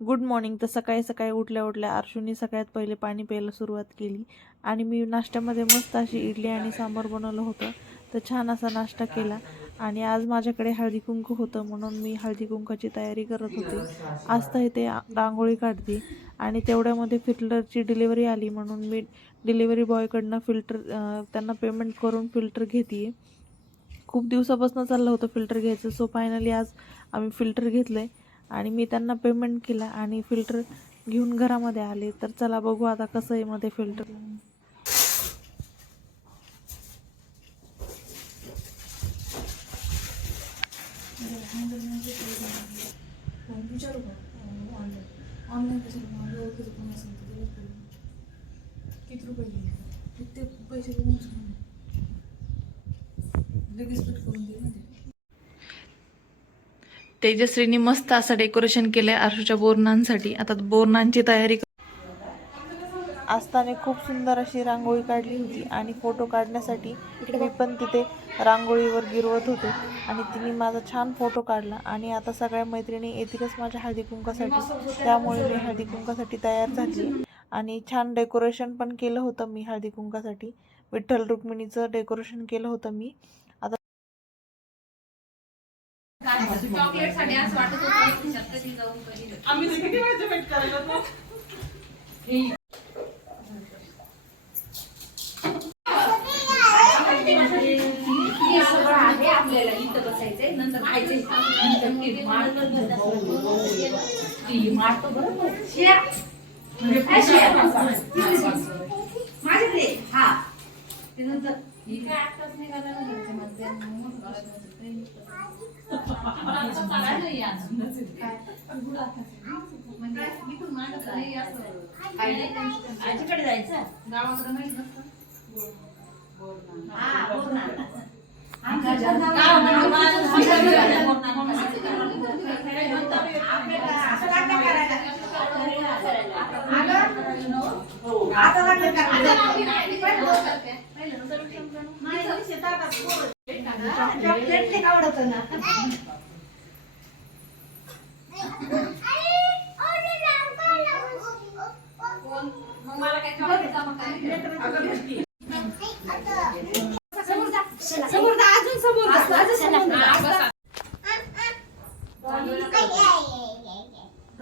Good morning. तर सकाळी सकाळी उठल्या उठल्या आरशूनी सगळ्यात पहिले पाणी प्यायला सुरुवात केली. आणि मी नाश्त्यामध्ये मस्त अशी इडली आणि सांबार बनवलं होतं. तर छान असा नाश्ता केला. आणि आज माझ्याकडे हळदी कुंकू होतं म्हणून मी हळदी कुंकाची तयारी करत होते. आज तर इथे रांगोळी काढते. आणि तेवढ्यामध्ये फिल्टरची डिलिव्हरी आली म्हणून मी डिलिव्हरी बॉयकडनं फिल्टर त्यांना पेमेंट करून फिल्टर घेते खूप दिवसापासून चाललं होतं फिल्टर घ्यायचं. सो फायनली आज आम्ही फिल्टर घेतलं आहे आणि मी त्यांना पेमेंट केला आणि फिल्टर घेऊन घरामध्ये आले. तर चला बघू आता कसं आहे मध्ये फिल्टर विचारू का ऑनलाईन तेजश्रीनी मस्त असं डेकोरेशन केलंय आरशूच्या बोरणांसाठी. आता बोरणांची तयारी असताना खूप सुंदर अशी रांगोळी काढली होती आणि फोटो काढण्यासाठी मी पण तिथे रांगोळीवर गिरवत होते आणि तिने माझा छान फोटो काढला आणि आता सगळ्या मैत्रिणी येतीलच माझ्या हळदी कुंकासाठी त्यामुळे मी हळदी कुंकासाठी तयार झाली आणि छान डेकोरेशन पण केलं होतं मी हळदी कुंकासाठी विठ्ठल रुक्मिणीचं डेकोरेशन केलं होतं मी. चॉकलेटसाठी असं वाटत होतं कधी जाऊन कधी भेटू. हे सगळं आहे आपल्याला इथं बसायचंय नंतर खायचंय नंतर ते मारतं. बरोबर. म्हणजे? माझ्याकडे हा ते म्हणजे. आजीकडे जायचं? गावाकडे माहीत नसतं चॉकलेट आवडत ना समोर जा अजून समोर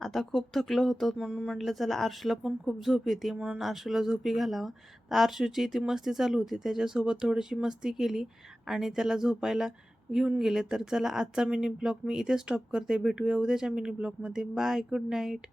आता खूप थकलो होतो म्हणून म्हटलं चला आरशूला पण खूप झोप येते. म्हणून आरशूला झोपी घालावा. तर आरशूची ती मस्ती चालू होती. त्याच्यासोबत थोडीशी मस्ती केली आणि त्याला झोपायला घेऊन गेले. तर चला आजचा मिनी ब्लॉग मी इथे स्टॉप करते. भेटूया उद्याच्या मिनी ब्लॉगमध्ये बाय गुड नाईट